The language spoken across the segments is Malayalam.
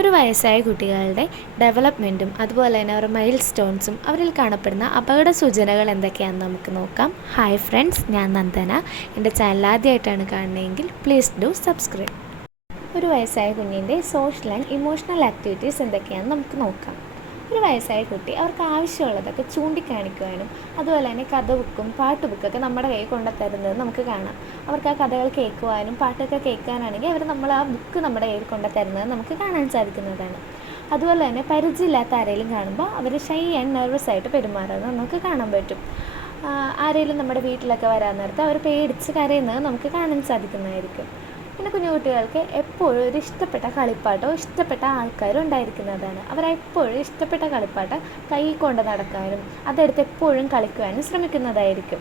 ഒരു വയസ്സായ കുട്ടികളുടെ ഡെവലപ്മെൻറ്റും അതുപോലെ തന്നെ അവരുടെ മൈൽ സ്റ്റോൺസും അവരിൽ കാണപ്പെടുന്ന അപകട സൂചനകൾ എന്തൊക്കെയാണെന്ന് നമുക്ക് നോക്കാം. ഹായ് ഫ്രണ്ട്സ്, ഞാൻ നന്ദന. എൻ്റെ ചാനൽ ആദ്യമായിട്ടാണ് കാണുന്നതെങ്കിൽ പ്ലീസ് ഡു സബ്സ്ക്രൈബ്. ഒരു വയസ്സായ കുഞ്ഞിൻ്റെ സോഷ്യൽ ആൻഡ് ഇമോഷണൽ ആക്ടിവിറ്റീസ് എന്തൊക്കെയാണെന്ന് നമുക്ക് നോക്കാം. ഒരു വയസ്സായ കുട്ടി അവർക്ക് ആവശ്യമുള്ളതൊക്കെ ചൂണ്ടിക്കാണിക്കുവാനും അതുപോലെ തന്നെ കഥ ബുക്കും പാട്ട് ബുക്കൊക്കെ നമ്മുടെ കയ്യിൽ കൊണ്ടുത്തരുന്നത് നമുക്ക് കാണാം. അവർക്ക് ആ കഥകൾ കേൾക്കുവാനും പാട്ടൊക്കെ കേൾക്കാനാണെങ്കിൽ അവർ ആ ബുക്ക് നമ്മുടെ കയ്യിൽ കൊണ്ടുത്തരുന്നത് നമുക്ക് കാണാൻ സാധിക്കുന്നതാണ്. അതുപോലെ തന്നെ പരിചയമില്ലാത്ത ആരെങ്കിലും കാണുമ്പോൾ അവർ ഷൈ ആൻഡ് നെർവസ് ആയിട്ട് പെരുമാറുന്നത് നമുക്ക് കാണാൻ പറ്റും. ആരെങ്കിലും നമ്മുടെ വീട്ടിലൊക്കെ വരാൻ നേരത്ത് അവർ പേടിച്ച് കരയുന്നത് നമുക്ക് കാണാൻ സാധിക്കുന്നതായിരിക്കും. പിന്നെ കുഞ്ഞു കുട്ടികൾക്ക് എപ്പോഴും ഒരു ഇഷ്ടപ്പെട്ട കളിപ്പാട്ടോ ഇഷ്ടപ്പെട്ട ആൾക്കാരും ഉണ്ടായിരിക്കുന്നതാണ്. അവരെപ്പോഴും ഇഷ്ടപ്പെട്ട കളിപ്പാട്ടം കൈ കൊണ്ട് നടക്കാനും അതെടുത്ത് എപ്പോഴും കളിക്കുവാനും ശ്രമിക്കുന്നതായിരിക്കും.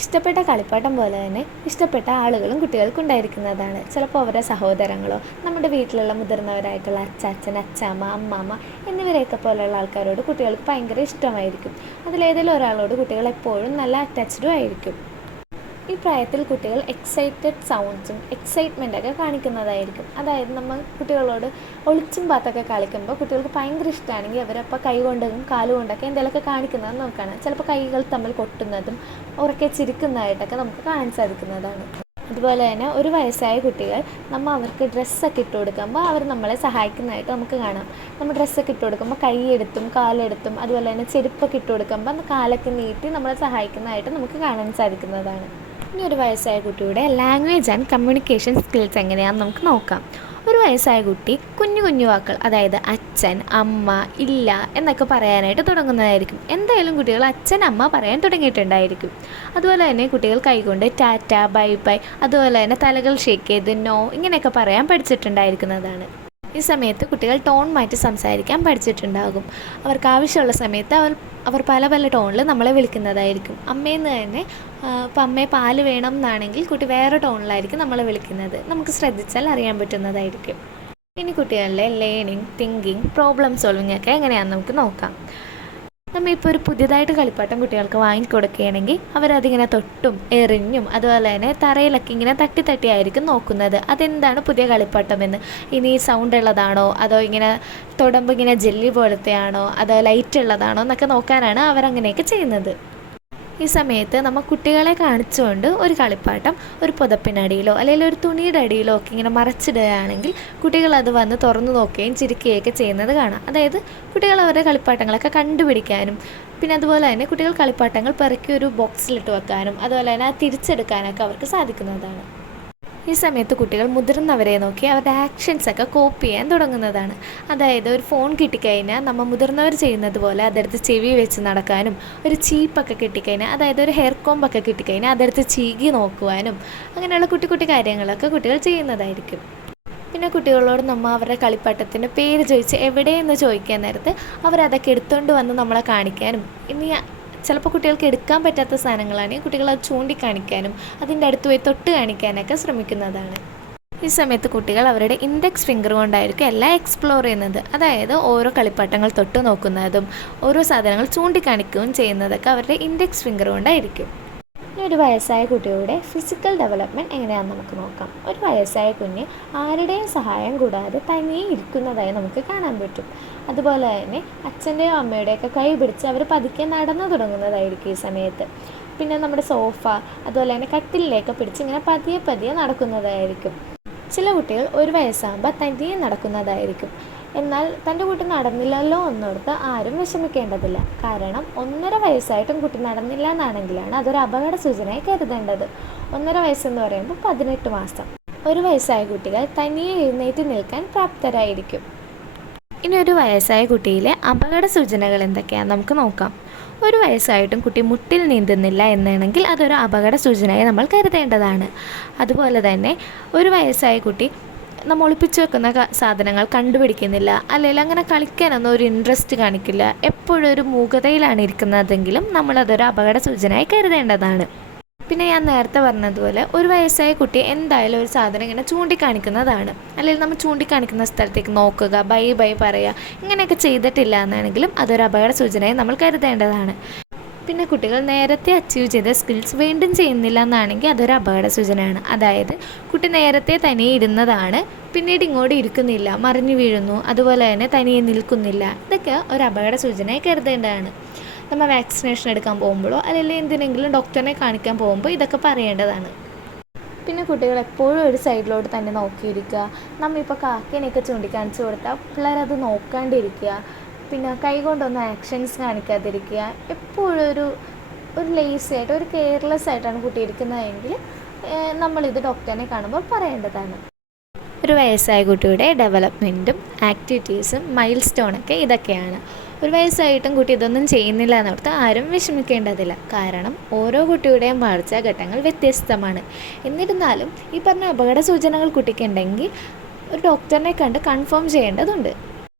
ഇഷ്ടപ്പെട്ട കളിപ്പാട്ടം പോലെ തന്നെ ഇഷ്ടപ്പെട്ട ആളുകളും കുട്ടികൾക്ക് ഉണ്ടായിരിക്കുന്നതാണ്. ചിലപ്പോൾ അവരുടെ സഹോദരങ്ങളോ നമ്മുടെ വീട്ടിലുള്ള മുതിർന്നവരായിട്ടുള്ള അച്ചാച്ചൻ, അച്ചാമ്മ, അമ്മാമ്മ എന്നിവരെയൊക്കെ പോലെയുള്ള ആൾക്കാരോട് കുട്ടികൾക്ക് ഭയങ്കര ഇഷ്ടമായിരിക്കും. അതിലേതെങ്കിലും ഒരാളോട് കുട്ടികൾ എപ്പോഴും നല്ല അറ്റാച്ച്ഡും ആയിരിക്കും. ഈ പ്രായത്തിൽ കുട്ടികൾ എക്സൈറ്റഡ് സൗണ്ട്സും എക്സൈറ്റ്മെൻറ്റൊക്കെ കാണിക്കുന്നതായിരിക്കും. അതായത് നമ്മൾ കുട്ടികളോട് ഒളിച്ചും പാത്തൊക്കെ കളിക്കുമ്പോൾ കുട്ടികൾക്ക് ഭയങ്കര ഇഷ്ടമാണെങ്കിൽ അവരപ്പോൾ കൈ കൊണ്ടും കാലുകൊണ്ടൊക്കെ എന്തെങ്കിലുമൊക്കെ കാണിക്കുന്നത് നമുക്കാണ്. ചിലപ്പോൾ കൈകൾ തമ്മിൽ കൊട്ടുന്നതും ഉറക്കെ ചിരിക്കുന്നതായിട്ടൊക്കെ നമുക്ക് കാണാൻ സാധിക്കുന്നതാണ്. അതുപോലെ തന്നെ ഒരു വയസ്സായ കുട്ടികൾ അവർക്ക് ഡ്രസ്സൊക്കെ ഇട്ട് കൊടുക്കുമ്പോൾ അവർ നമ്മളെ സഹായിക്കുന്നതായിട്ട് നമുക്ക് കാണാം. നമ്മൾ ഡ്രസ്സൊക്കെ ഇട്ട് കൊടുക്കുമ്പോൾ കൈയെടുത്തും കാലെടുത്തും അതുപോലെ തന്നെ ചെരുപ്പൊക്കെ ഇട്ട് കൊടുക്കുമ്പോൾ കാലൊക്കെ നീട്ടി നമ്മളെ സഹായിക്കുന്നതായിട്ട് നമുക്ക് കാണാൻ സാധിക്കുന്നതാണ്. ഇനി ഒരു വയസ്സായ കുട്ടിയുടെ ലാംഗ്വേജ് ആൻഡ് കമ്മ്യൂണിക്കേഷൻ സ്കിൽസ് എങ്ങനെയാണെന്ന് നമുക്ക് നോക്കാം. ഒരു വയസ്സായ കുട്ടി കുഞ്ഞു വാക്കുകൾ, അതായത് അച്ഛൻ, അമ്മ, ഇല്ല എന്നൊക്കെ പറയാനായിട്ട് തുടങ്ങുന്നതായിരിക്കും. എന്തായാലും കുട്ടികൾ അച്ഛൻ, അമ്മ പറയാൻ തുടങ്ങിയിട്ടുണ്ടായിരിക്കും. അതുപോലെ തന്നെ കുട്ടികൾ കൈകൊണ്ട് ടാറ്റ, ബൈ ബൈ, അതുപോലെ തന്നെ തലകൾ ഷേക്ക് ചെയ്ത് നോ ഇങ്ങനെയൊക്കെ പറയാൻ പഠിച്ചിട്ടുണ്ടായിരിക്കുന്നതാണ്. ഈ സമയത്ത് കുട്ടികൾ ടോൺ മാറ്റി സംസാരിക്കാൻ പഠിച്ചിട്ടുണ്ടാകും. അവർക്ക് ആവശ്യമുള്ള സമയത്ത് അവർ പല പല ടോണിൽ നമ്മളെ വിളിക്കുന്നതായിരിക്കും. അമ്മയെന്ന് തന്നെ ഇപ്പം അമ്മയെ പാല് വേണം എന്നാണെങ്കിൽ കുട്ടി വേറെ ടോണിലായിരിക്കും നമ്മളെ വിളിക്കുന്നത്. നമുക്ക് ശ്രദ്ധിച്ചാൽ അറിയാൻ പറ്റുന്നതായിരിക്കും. ഇനി കുട്ടികളുടെ ലേണിംഗ്, തിങ്കിങ്, പ്രോബ്ലം സോൾവിങ് ഒക്കെ എങ്ങനെയാണെന്ന് നമുക്ക് നോക്കാം. നമ്മളിപ്പോൾ ഒരു പുതിയതായിട്ട് കളിപ്പാട്ടം കുട്ടികൾക്ക് വാങ്ങിക്കൊടുക്കുകയാണെങ്കിൽ അവരതിങ്ങനെ തൊട്ടും എറിഞ്ഞും അതുപോലെ തന്നെ തറയിലൊക്കെ ഇങ്ങനെ തട്ടിയായിരിക്കും നോക്കുന്നത് അതെന്താണ് പുതിയ കളിപ്പാട്ടമെന്ന്. ഇനി സൗണ്ട് ഉള്ളതാണോ അതോ ഇങ്ങനെ തൊടുമ്പോൾ ഇങ്ങനെ ജെല്ലി പോലത്തെയാണോ അതോ ലൈറ്റ് ഉള്ളതാണോ എന്നൊക്കെ നോക്കാനാണ് അവരങ്ങനെയൊക്കെ ചെയ്യുന്നത്. ഈ സമയത്ത് നമ്മൾ കുട്ടികളെ കാണിച്ചുകൊണ്ട് ഒരു കളിപ്പാട്ടം ഒരു പുതപ്പിനടിയിലോ അല്ലെങ്കിൽ ഒരു തുണിയുടെ അടിയിലോ ഒക്കെ ഇങ്ങനെ മറച്ചിടുകയാണെങ്കിൽ കുട്ടികൾ അത് വന്ന് തുറന്നു നോക്കുകയും ചിരിക്കുകയൊക്കെ ചെയ്യുന്നത് കാണാം. അതായത് കുട്ടികൾ അവരുടെ കളിപ്പാട്ടങ്ങളൊക്കെ കണ്ടുപിടിക്കാനും പിന്നെ അതുപോലെ തന്നെ കുട്ടികൾ കളിപ്പാട്ടങ്ങൾ പെറുക്കി ഒരു ബോക്സിലിട്ട് വെക്കാനും അതുപോലെ തന്നെ അത് തിരിച്ചെടുക്കാനൊക്കെ അവർക്ക് സാധിക്കുന്നതാണ്. ഈ സമയത്ത് കുട്ടികൾ മുതിർന്നവരെ നോക്കി അവരുടെ ആക്ഷൻസൊക്കെ കോപ്പി ചെയ്യാൻ തുടങ്ങുന്നതാണ്. അതായത് ഒരു ഫോൺ കിട്ടിക്കഴിഞ്ഞാൽ നമ്മൾ മുതിർന്നവർ ചെയ്യുന്നത് പോലെ അതെടുത്ത് ചെവി വെച്ച് നടക്കാനും, ഒരു ചീപ്പൊക്കെ കിട്ടിക്കഴിഞ്ഞാൽ അതായത് ഒരു ഹെയർ കോമ്പൊക്കെ കിട്ടിക്കഴിഞ്ഞാൽ അതെടുത്ത് ചീകി നോക്കുവാനും അങ്ങനെയുള്ള കുട്ടി കാര്യങ്ങളൊക്കെ കുട്ടികൾ ചെയ്യുന്നതായിരിക്കും. പിന്നെ കുട്ടികളോട് നമ്മൾ അവരുടെ കളിപ്പാട്ടത്തിൻ്റെ പേര് ചോദിച്ച് എവിടെയെന്ന് ചോദിക്കാൻ നേരത്ത് അവരതൊക്കെ എടുത്തുകൊണ്ട് വന്ന് നമ്മളെ കാണിക്കാനും ഇനി ചിലപ്പോൾ കുട്ടികൾക്ക് എടുക്കാൻ പറ്റാത്ത സാധനങ്ങളാണെങ്കിൽ കുട്ടികൾ അത് ചൂണ്ടിക്കാണിക്കാനും അതിൻ്റെ അടുത്ത് പോയി തൊട്ട് കാണിക്കാനൊക്കെ ശ്രമിക്കുന്നതാണ്. ഈ സമയത്ത് കുട്ടികൾ അവരുടെ ഇൻഡെക്സ് ഫിംഗർ കൊണ്ടായിരിക്കും എല്ലാം എക്സ്പ്ലോർ ചെയ്യുന്നത്. അതായത് ഓരോ കളിപ്പാട്ടങ്ങൾ തൊട്ട് നോക്കുന്നതും ഓരോ സാധനങ്ങൾ ചൂണ്ടിക്കാണിക്കുകയും ചെയ്യുന്നതൊക്കെ അവരുടെ ഇൻഡെക്സ് ഫിംഗർ കൊണ്ടായിരിക്കും. ഇനി ഒരു വയസ്സായ കുട്ടിയുടെ ഫിസിക്കൽ ഡെവലപ്മെൻറ്റ് എങ്ങനെയാണെന്ന് നമുക്ക് നോക്കാം. ഒരു വയസ്സായ കുഞ്ഞ് ആരുടെയും സഹായം കൂടാതെ തനിയെ ഇരിക്കുന്നതായി നമുക്ക് കാണാൻ പറ്റും. അതുപോലെ തന്നെ അച്ഛൻ്റെയോ അമ്മയുടെയൊക്കെ കൈ പിടിച്ച് അവർ പതുക്കെ നടന്നു തുടങ്ങുന്നതായിരിക്കും ഈ സമയത്ത്. പിന്നെ നമ്മുടെ സോഫ അതുപോലെ തന്നെ കട്ടിലിലേക്ക് പിടിച്ച് ഇങ്ങനെ പതിയെ നടക്കുന്നതായിരിക്കും. ചില കുട്ടികൾ ഒരു വയസ്സാകുമ്പോൾ തനിയെ നടക്കുന്നതായിരിക്കും. എന്നാൽ തൻ്റെ കുട്ടി നടന്നില്ലല്ലോ എന്നോർത്ത് ആരും വിഷമിക്കേണ്ടതില്ല. കാരണം 1.5 വയസ്സായിട്ടും കുട്ടി നടന്നില്ല എന്നാണെങ്കിലാണ് അതൊരു അപകട സൂചനയായി കരുതേണ്ടത്. 1.5 വയസ്സെന്ന് പറയുമ്പോൾ 18 മാസം. ഒരു വയസ്സായ കുട്ടികൾ തനിയെ എഴുന്നേറ്റ് നിൽക്കാൻ പ്രാപ്തരായിരിക്കും. ഇനി ഒരു വയസ്സായ കുട്ടിയിലെ അപകട സൂചനകൾ എന്തൊക്കെയാണെന്ന് നമുക്ക് നോക്കാം. ഒരു വയസ്സായിട്ടും കുട്ടി മുട്ടിൽ നീന്തുന്നില്ല എന്നാണെങ്കിൽ അതൊരു അപകട സൂചനയായി നമ്മൾ കരുതേണ്ടതാണ്. അതുപോലെ തന്നെ ഒരു വയസ്സായ കുട്ടി നമ്മൾ ഒളിപ്പിച്ച് വെക്കുന്ന സാധനങ്ങൾ കണ്ടുപിടിക്കുന്നില്ല, അല്ലെങ്കിൽ അങ്ങനെ കളിക്കാനൊന്നും ഒരു ഇൻട്രസ്റ്റ് കാണിക്കില്ല, എപ്പോഴും ഒരു മൂകതയിലാണ് ഇരിക്കുന്നതെങ്കിലും നമ്മളതൊരു അപകട സൂചനയായി കരുതേണ്ടതാണ്. പിന്നെ ഞാൻ നേരത്തെ പറഞ്ഞതുപോലെ ഒരു വയസ്സായ കുട്ടി എന്തായാലും ഒരു സാധനം ഇങ്ങനെ ചൂണ്ടിക്കാണിക്കുന്നതാണ്. അല്ലെങ്കിൽ നമ്മൾ ചൂണ്ടിക്കാണിക്കുന്ന സ്ഥലത്തേക്ക് നോക്കുക, ബൈ പറയുക, ഇങ്ങനെയൊക്കെ ചെയ്തിട്ടില്ല എന്നാണെങ്കിലും അതൊരു അപകട സൂചനയായി നമ്മൾ കരുതേണ്ടതാണ്. പിന്നെ കുട്ടികൾ നേരത്തെ അച്ചീവ് ചെയ്ത സ്കിൽസ് വീണ്ടും ചെയ്യുന്നില്ല എന്നാണെങ്കിൽ അതൊരു അപകട സൂചനയാണ്. അതായത് കുട്ടി നേരത്തെ തനിയെ ഇരുന്നതാണ്, പിന്നീട് ഇങ്ങോട്ട് ഇരിക്കുന്നില്ല, മറിഞ്ഞു വീഴുന്നു, അതുപോലെ തന്നെ തനിയെ നിൽക്കുന്നില്ല. ഇതൊക്കെ ഒരു അപകട സൂചനയായി കരുതേണ്ടതാണ്. നമ്മൾ വാക്സിനേഷൻ എടുക്കാൻ പോകുമ്പോഴോ അല്ലെങ്കിൽ എന്തിനെങ്കിലും ഡോക്ടറിനെ കാണിക്കാൻ പോകുമ്പോൾ ഇതൊക്കെ പറയേണ്ടതാണ്. പിന്നെ കുട്ടികൾ എപ്പോഴും ഒരു സൈഡിലോട്ട് തന്നെ നോക്കിയിരിക്കുക. നമ്മളിപ്പോൾ കാക്കേനെയൊക്കെ ചൂണ്ടിക്കാണിച്ച് കൊടുത്താൽ പിള്ളേരത് നോക്കാണ്ടിരിക്കുക. പിന്നെ കൈ കൊണ്ടൊന്നും ആക്ഷൻസ് കാണിക്കാതിരിക്കുക. എപ്പോഴും ഒരു ലേസി ആയിട്ട്, ഒരു കെയർലെസ് ആയിട്ടാണ് കുട്ടി ഇരിക്കുന്നതെങ്കിൽ നമ്മളിത് ഡോക്ടറിനെ കാണുമ്പോൾ പറയേണ്ടതാണ്. ഒരു വയസ്സായ കുട്ടിയുടെ ഡെവലപ്മെൻറ്റും ആക്ടിവിറ്റീസും മൈൽ സ്റ്റോണൊക്കെ ഇതൊക്കെയാണ്. ഒരു വയസ്സായിട്ടും കുട്ടി ഇതൊന്നും ചെയ്യുന്നില്ല എന്നോർത്ത് ആരും വിഷമിക്കേണ്ടതില്ല. കാരണം ഓരോ കുട്ടിയുടെയും വളർച്ചാ ഘട്ടങ്ങൾ വ്യത്യസ്തമാണ്. എന്നിരുന്നാലും ഈ പറഞ്ഞ അപകട സൂചനകൾ കുട്ടിക്കുണ്ടെങ്കിൽ ഒരു ഡോക്ടറിനെ കണ്ട് കൺഫേം ചെയ്യേണ്ടതുണ്ട്.